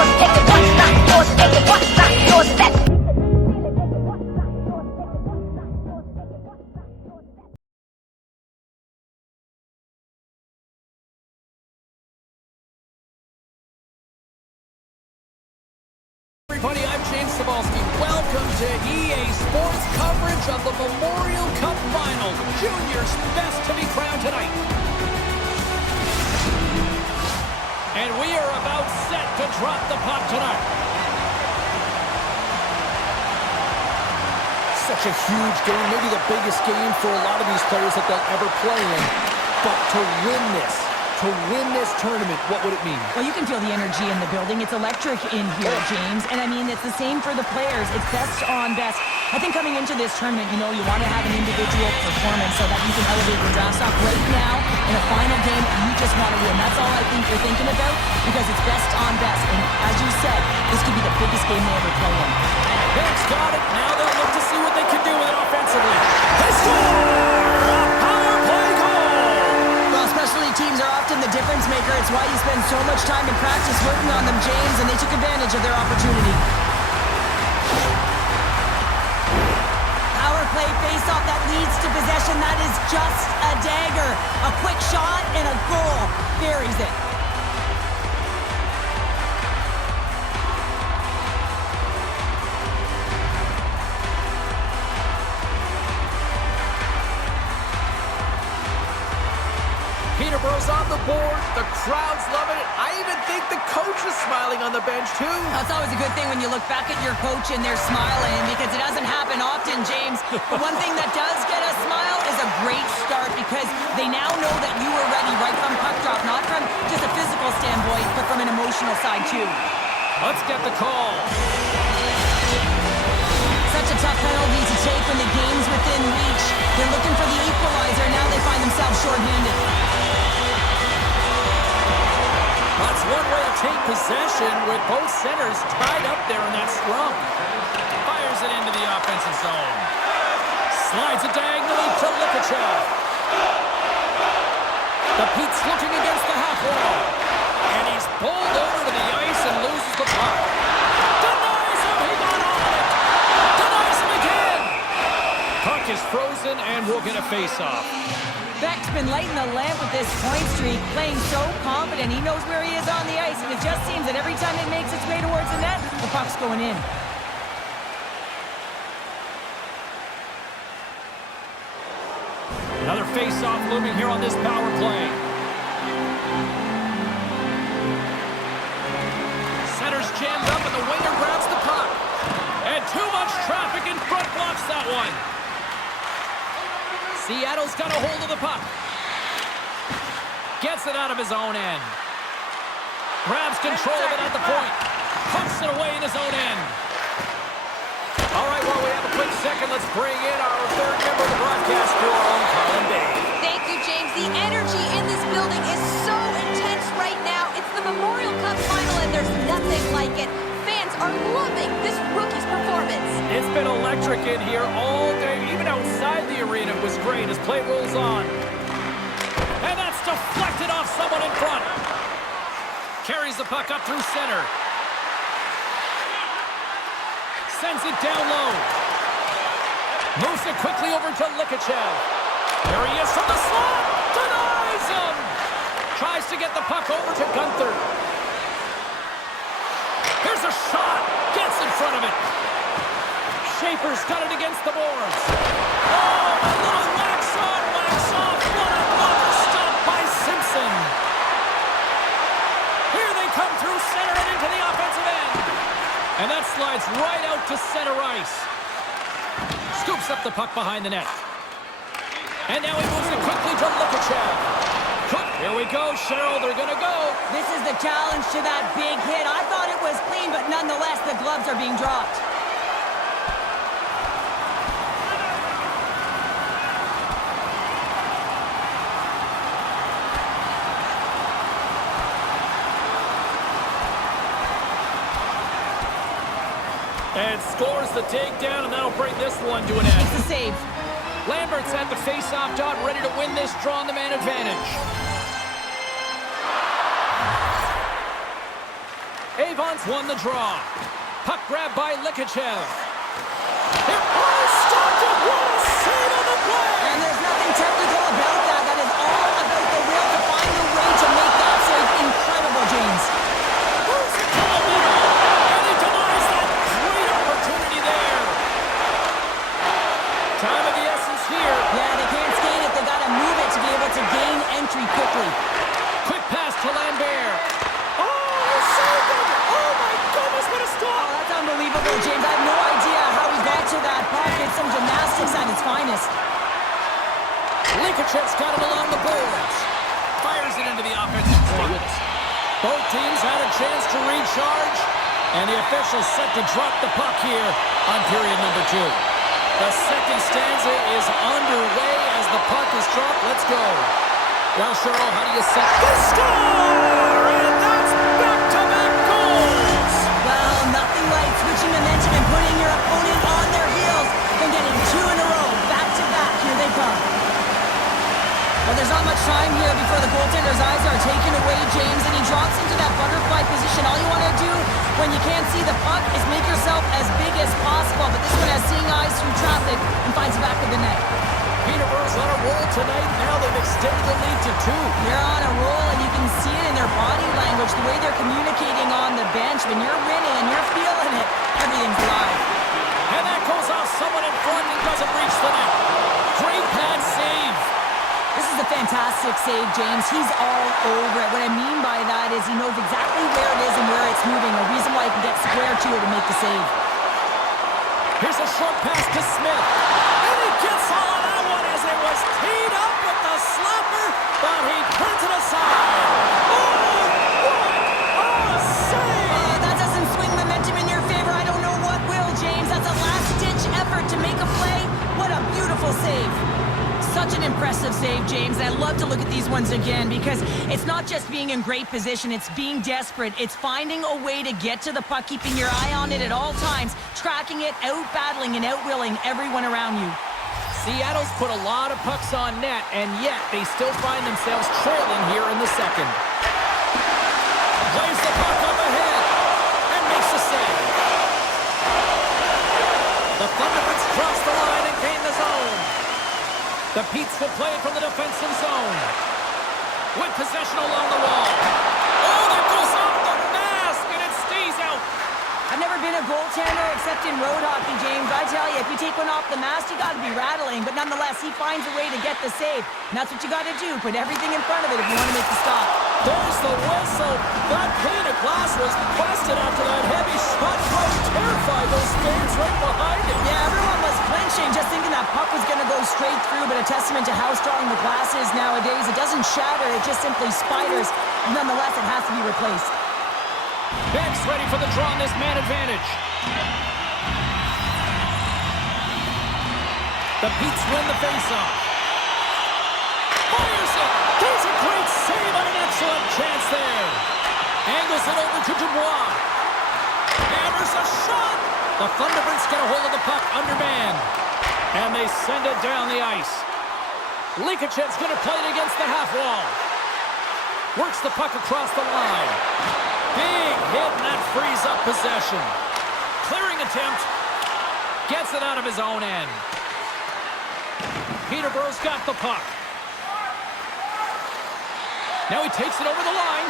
yours, taking what's not yours, taking what's not yours. That's everybody, I'm James Cebulski. Welcome to EA Sports coverage of the Memorial Cup Final. Junior's best to be crowned tonight. And we are about set to drop the puck tonight. Such a huge game, maybe the biggest game for a lot of these players that they'll ever play in. But to win this tournament, what would it mean? Well, you can feel the energy in the building. It's electric in here, James. And I mean, it's the same for the players. It's best on best. I think coming into this tournament, you know, you want to have an individual performance so that you can elevate the draft stock. Right now, in a final game, you just want to win. That's all I think you're thinking about because it's best on best. And as you said, this could be the biggest game they ever play in. Hicks got it. Now they'll look to see what they can do with it offensively. They score! A power play goal! Well, specialty teams are often the difference maker. It's why you spend so much time in practice working on them, James, and they took advantage of their opportunity. Power play face-off that leads to possession. That is just a dagger. A quick shot and a goal. Buries it. Peterborough's on the board. The crowd's loving it. I even think the coach is smiling on the bench, too. That's always a good thing when you look back at your coach and they're smiling because it doesn't happen often, James. But one thing that does get a smile is a great start because they now know that you were ready right from puck drop, not from just a physical standpoint, but from an emotional side, too. Let's get the call. Such a tough penalty to take when the game's within reach. They're looking for the equalizer, and now they find themselves shorthanded. That's one way to take possession with both centers tied up there in that scrum. Fires it into the offensive zone. Slides it diagonally to Lihachев. The Pete's looking against the half wall. And he's pulled over to the ice and loses the puck. Denies him! He got on it! Denies him again! Puck is frozen and we'll get a face-off. Beck's been lighting the lamp with this point streak, playing so confident. He knows where he is on the ice, and it just seems that every time it makes its way towards the net, the puck's going in. Another face-off looming here on this power play. Center's jammed up, and the winger grabs the puck. And too much traffic in front blocks that one. Seattle's got a hold of the puck. Gets it out of his own end. Grabs control of it at the point. Pumps it away in his own end. All right, while we have a quick second, let's bring in our third member of the broadcast crew, our own Colin Bay. Thank you, James. The energy in this building is so intense right now. It's the Memorial Cup Final, and there's nothing like it. Fans are loving this rookie's performance. It's been electric in here all day. Even outside the arena it was great as play rolls on. And that's deflected off someone in front. Carries the puck up through center. Sends it down low. Moves it quickly over to Lihachев. There he is from the slot. Denies him. Tries to get the puck over to Gunther. Here's a shot. Gets in front of it. Schaefer's got it against the boards. Oh, a little wax on, wax off. What a blocker stop by Simpson. Here they come through center and into the offensive end. And that slides right out to center ice. Scoops up the puck behind the net. And now he moves it quickly to Lihachев. Here we go, Cheryl. They're going to go. This is the challenge to that big hit. I thought it was clean, but nonetheless, the gloves are being dropped. And scores the takedown, and that'll bring this one to an end. It's a save. Lambert's at the face-off dot, ready to win this draw on the man advantage. Avon Lichachev's won the draw. Puck grab by Lichachev. Stopped it! What a save on the play! And there's nothing technical about that. That is all about the will to find a way to make that save incredible, James. Moves it to the middle, and he denies that great opportunity there. Time of the essence here. Yeah, they can't skate it. They got to move it to be able to gain entry quickly. Quick pass to Lambert. Oh, he saved it! Oh my goodness, what a Oh, stop! that's unbelievable, James. I have no idea how he got to that puck. It's some gymnastics at its finest. Lichachev's got it along the boards. Fires it into the offensive corner. Both teams had a chance to recharge, and the officials set to drop the puck here on period number 2. The second stanza is underway as the puck is dropped. Let's go. Well, Cheryl, how do you set the score? And that's back-to-back goals! Well, nothing like switching momentum and putting your opponent on their heels and getting 2 in a row. Back-to-back. Here they come. Well, there's not much time here before the goaltender's eyes are taken away, James, and he drops into that butterfly position. All you want to do when you can't see the puck is make yourself as big as possible, but this one has seeing eyes through traffic and finds the back of the net. Peterborough's on a roll tonight. Now they've extended the lead to 2. They're on a roll, and you can see it in their body language, the way they're communicating on the bench. When you're winning and you're feeling it, everything's live. And that goes off someone in front and doesn't reach the net. Great pad save. This is a fantastic save, James. He's all over it. What I mean by that is he knows exactly where it is and where it's moving, a reason why he can get square to it and make the save. Here's a short pass to Smith. And he gets all of that one as it was teed up with the slapper, but he puts it aside. Oh, what a save! That doesn't swing momentum in your favor. I don't know what will, James. That's a last-ditch effort to make a play. What a beautiful save. Such an impressive save, James, and I love to look at these ones again because it's not just being in great position, it's being desperate. It's finding a way to get to the puck, keeping your eye on it at all times, tracking it, out-battling and out-willing everyone around you. Seattle's put a lot of pucks on net, and yet they still find themselves trailing here in the second. Plays the puck up ahead and makes the save. The Thunderbirds cross the line and gain the zone. The Petes will play it from the defensive zone. With possession along the wall. Oh, that goes off the mask, and it stays out. I've never been a goaltender except in road hockey, James. I tell you, if you take one off the mask, you got to be rattling. But nonetheless, he finds a way to get the save. And that's what you got to do. Put everything in front of it if you want to make the stop. There's the whistle. That pane of glass was busted after that heavy shot. Probably terrified those fans right behind him. Yeah, everyone was flinching, just thinking that puck was going to go straight through, but a testament to how strong the glass is nowadays. It doesn't shatter, it just simply spiders. Nonetheless, it has to be replaced. Ben's ready for the draw on this man advantage. The Petes win the faceoff. Fires it. There's a great save on an excellent chance there. Angles it over to Dubois. Hammers a shot. The Thunderbirds get a hold of the puck under man. And they send it down the ice. Lichachev's going to play it against the half wall. Works the puck across the line. Big hit, and that frees up possession. Clearing attempt. Gets it out of his own end. Peterborough's got the puck. Now he takes it over the line.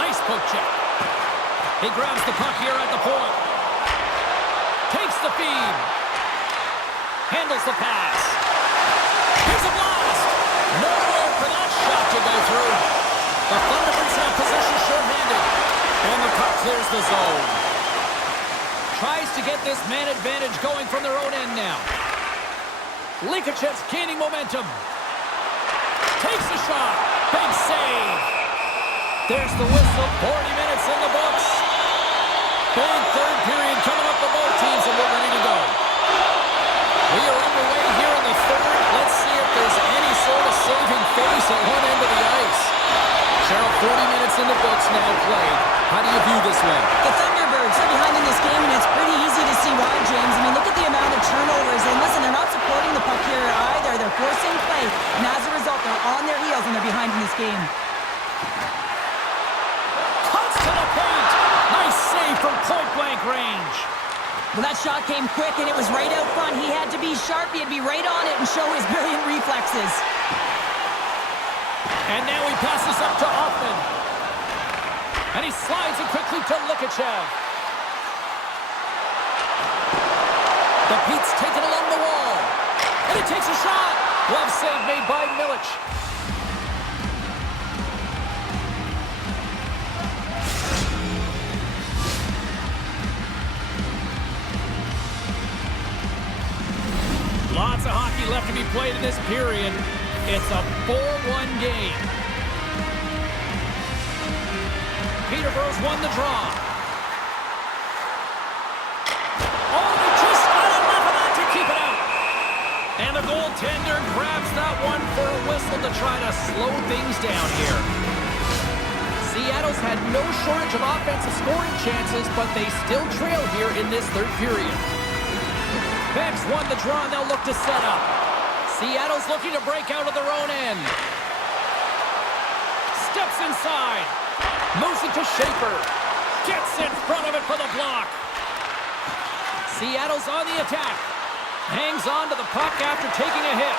Nice poke check. He grabs the puck here at the point. Takes the feed. Handles the pass. Here's a blast. Nowhere for that shot to go through. The Thunderbirds have possession short-handed. And the puck clears the zone. Tries to get this man advantage going from their own end now. Lichachev's gaining momentum. Takes the shot. Big save. There's the whistle. 40 minutes in the books. Big third period coming up for both teams, and we're ready to go. We are underway here in the third. Let's see if there's any sort of saving face at one end of the ice. Cheryl, 40 minutes in the books now played. How do you view this one? The Thunderbirds are behind in this game, and it's pretty easy to see why, James. I mean, look at the amount of turnovers. And listen, they're not supporting the puck here either. They're forcing play, and as a result, they're on their heels, and they're behind in this game. Cuts to the paint. point-blank range. Well, that shot came quick, and it was right out front. He had to be sharp. He had to be right on it and show his brilliant reflexes. And now he passes up to Hoffman. And he slides it quickly to Lihachев. The Pete's taken along the wall. And he takes a shot. Glove save made by Milic. Lots of hockey left to be played in this period. It's a 4-1 game. Peterborough's won the draw. Oh, they just got enough of that to keep it out. And the goaltender grabs that one for a whistle to try to slow things down here. Seattle's had no shortage of offensive scoring chances, but they still trail here in this third period. Bex won the draw, and they'll look to set up. Seattle's looking to break out of their own end. Steps inside. Moves it to Schaefer. Gets in front of it for the block. Seattle's on the attack. Hangs on to the puck after taking a hit.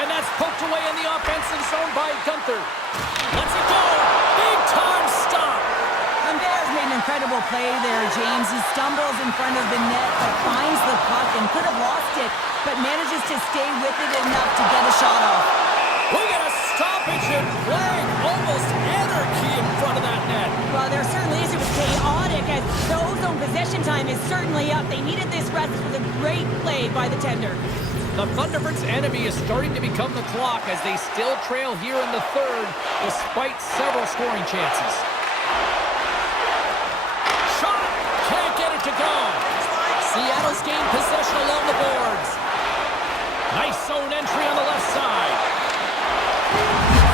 And that's poked away in the offensive zone by Gunther. Lets it go. Big time stop. And Bears made an incredible play there, James. He stumbles in front of the net, but finds the puck and could have lost it, but manages to stay with it enough to get a shot off. We get a stoppage and flag. Almost anarchy in front of that net. Well, there certainly is. It was chaotic as the ozone possession time is certainly up. They needed this rest with a great play by the tender. The Thunderbird's enemy is starting to become the clock as they still trail here in the third despite several scoring chances. Shot! Can't get it to go. Seattle's gained possession along the boards. Nice zone entry on the left side.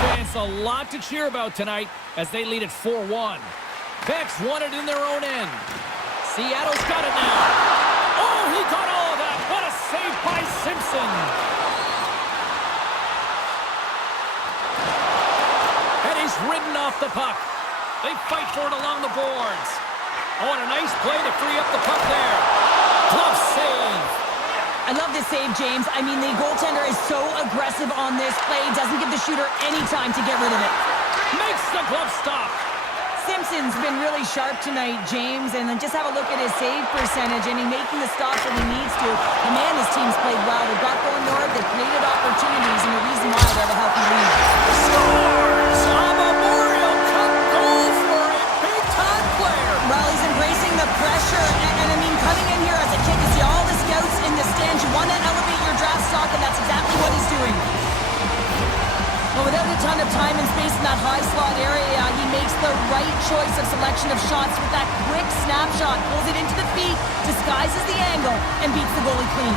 Fans a lot to cheer about tonight as they lead at 4-1. Bex won it in their own end. Seattle's got it now. Oh, he got all of that. What a save by Simpson. And he's ridden off the puck. They fight for it along the boards. Oh, and a nice play to free up the puck there. Glove save. I love this save, James. I mean, the goaltender is so aggressive on this play. Doesn't give the shooter any time to get rid of it. Makes the glove stop. Simpson's been really sharp tonight, James, and then just have a look at his save percentage, and he's making the stops when he needs to. And man, his team's played well. They've got going north, they've created opportunities, and the reason why they have a healthy lead. Scores! A Memorial Cup goal for a big-time player. Well, he's embracing the pressure, and I mean, coming in here as a kid, you see all the scouts in the stands. You want to elevate your draft stock, and that's exactly what he's doing. Well, without a ton of time and space in that high slot area, he makes the right choice of selection of shots with that quick snapshot, pulls it into the feet, disguises the angle, and beats the goalie clean.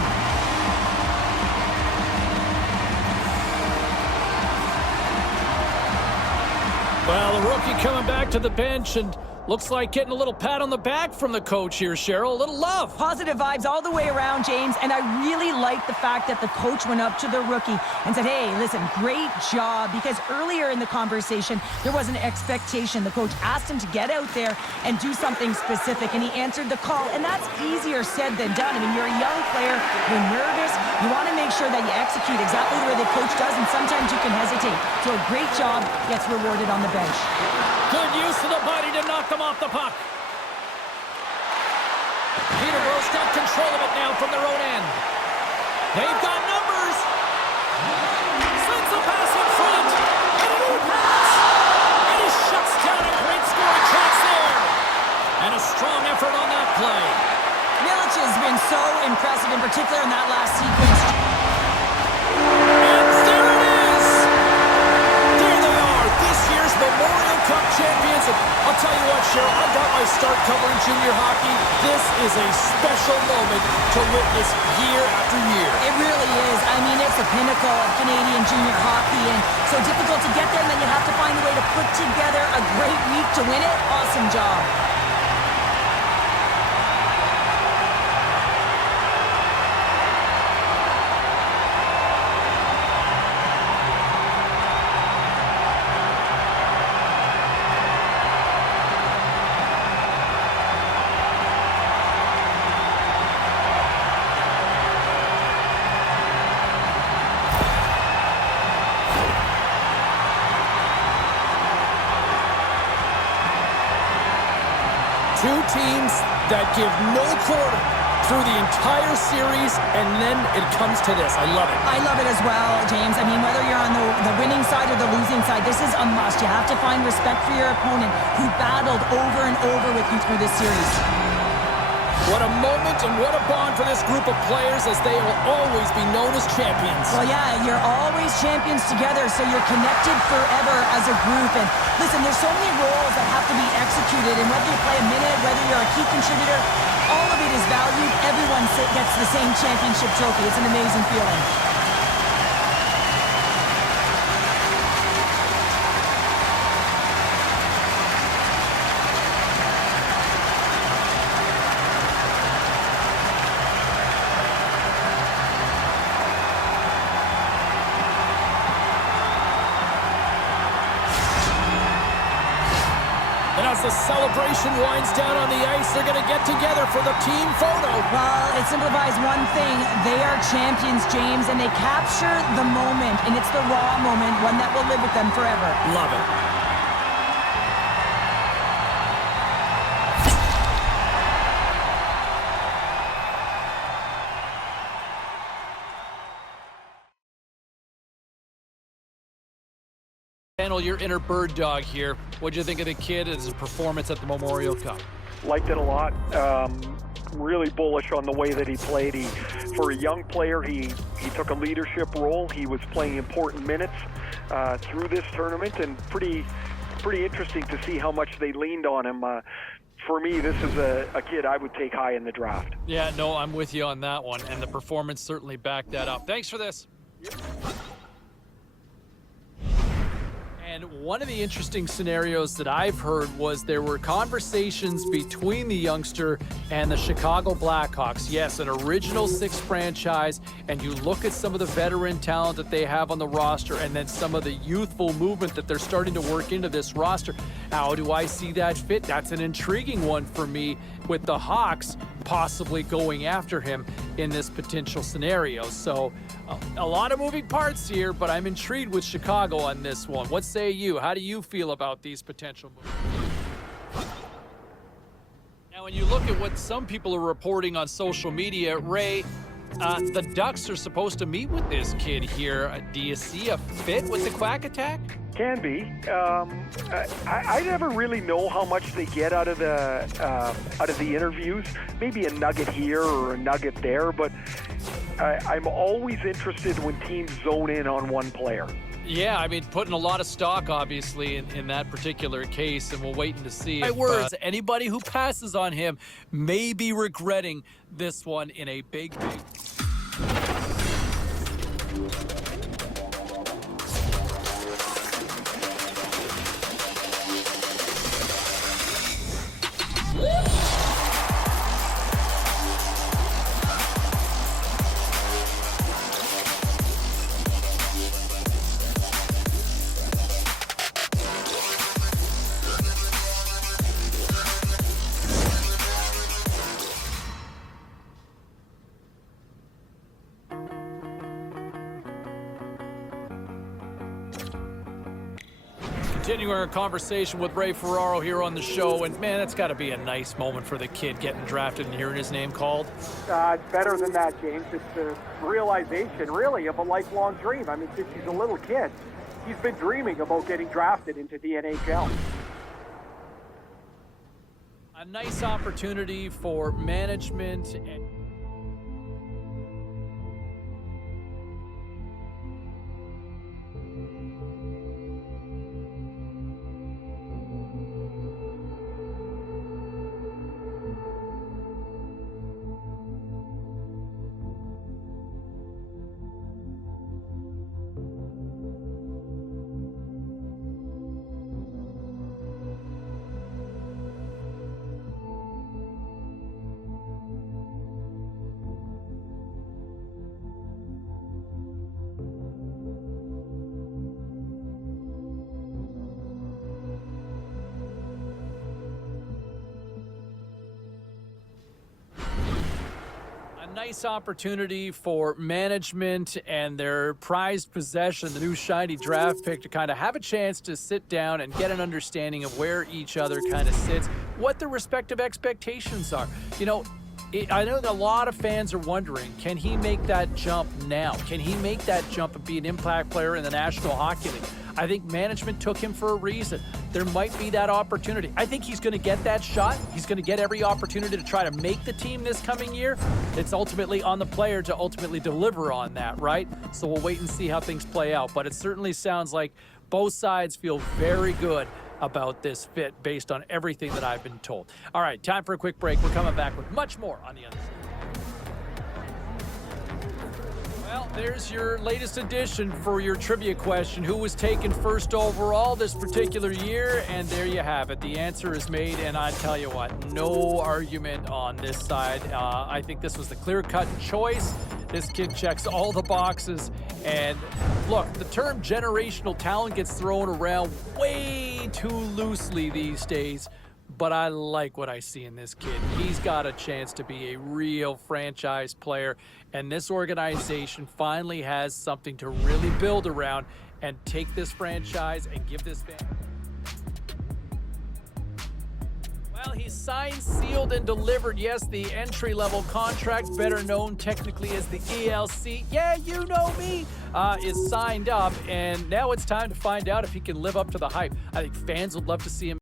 Well, the rookie coming back to the bench and looks like getting a little pat on the back from the coach here, Cheryl. A little love. Positive vibes all the way around, James, and I really like the fact that the coach went up to the rookie and said, hey, listen, great job, because earlier in the conversation, there was an expectation. The coach asked him to get out there and do something specific, and he answered the call, and that's easier said than done. I mean, you're a young player, you're nervous, you want to make sure that you execute exactly the way the coach does, and sometimes you can hesitate. So a great job gets rewarded on the bench. Good use of the body to knock them off the puck. Peterborough's got control of it now from their own end. They've got numbers. Sends the pass in front. And a new pass. And he shuts down a great scoring chance there. And a strong effort on that play. Milic has been so impressive, in particular in that last sequence. And there it is. There they are, this year's Memorial Cup champions. And I'll tell you what, Cheryl, I got my start covering junior hockey. This is a special moment to witness year after year. It really is. I mean, it's the pinnacle of Canadian junior hockey, and so difficult to get there, and then you have to find a way to put together a great week to win it. Awesome job. Two teams that give no quarter through the entire series, and then it comes to this. I love it. I love it as well, James. I mean, whether you're on the winning side or the losing side, this is a must. You have to find respect for your opponent who battled over and over with you through this series. What a moment and what a bond for this group of players, as they will always be known as champions. Well, yeah, you're always champions together, so you're connected forever as a group. And listen, there's so many roles that have to be executed, and whether you play a minute, whether you're a key contributor, all of it is valued. Everyone gets the same championship trophy. It's an amazing feeling. And as the celebration winds down on the ice, they're going to get together for the team photo. Well, it simplifies one thing. They are champions, James, and they capture the moment, and it's the raw moment, one that will live with them forever. Love it. Daniel, your inner bird dog here. What'd you think of the kid and his performance at the Memorial Cup? Liked it a lot. Really bullish on the way that he played. For a young player, he took a leadership role. He was playing important minutes through this tournament, and pretty interesting to see how much they leaned on him. For me, this is a kid I would take high in the draft. Yeah, no, I'm with you on that one, and the performance certainly backed that up. Thanks for this. And one of the interesting scenarios that I've heard was there were conversations between the youngster and the Chicago Blackhawks. Yes, an original six franchise, and you look at some of the veteran talent that they have on the roster, and then some of the youthful movement that they're starting to work into this roster. How do I see that fit? That's an intriguing one for me, with the Hawks possibly going after him in this potential scenario. So a lot of moving parts here, but I'm intrigued with Chicago on this one. What say you? How do you feel about these potential moves? Now, when you look at what some people are reporting on social media, Ray, the Ducks are supposed to meet with this kid here. Do you see a fit with the Quack Attack? Can be. I never really know how much they get out of the interviews. Maybe a nugget here or a nugget there, but I'm always interested when teams zone in on one player. Yeah, I mean, putting a lot of stock, obviously, in that particular case, and we'll wait to see. My words, anybody who passes on him may be regretting this one in a big. Continuing our conversation with Ray Ferraro here on the show, and man, that's got to be a nice moment for the kid getting drafted and hearing his name called. It's better than that, James. It's a realization, really, of a lifelong dream. I mean, since he's a little kid, he's been dreaming about getting drafted into the NHL. A nice opportunity for management and nice opportunity for management and their prized possession, the new shiny draft pick, to kind of have a chance to sit down and get an understanding of where each other kind of sits, what their respective expectations are. You know, I know that a lot of fans are wondering, can he make that jump now? Can he make that jump and be an impact player in the National Hockey League? I think management took him for a reason. There might be that opportunity. I think he's going to get that shot. He's going to get every opportunity to try to make the team this coming year. It's ultimately on the player to ultimately deliver on that, right? So we'll wait and see how things play out. But it certainly sounds like both sides feel very good about this fit based on everything that I've been told. All right, time for a quick break. We're coming back with much more on the other side. Well, there's your latest edition for your trivia question. Who was taken first overall this particular year? And there you have it. The answer is made, and I tell you what, no argument on this side. I think this was the clear-cut choice. This kid checks all the boxes. And look, the term generational talent gets thrown around way too loosely these days. But I like what I see in this kid. He's got a chance to be a real franchise player, and this organization finally has something to really build around and take this franchise and give this fan. Well, he's signed, sealed, and delivered. Yes, the entry-level contract, better known technically as the ELC. Yeah, you know me. Is signed up, and now it's time to find out if he can live up to the hype. I think fans would love to see him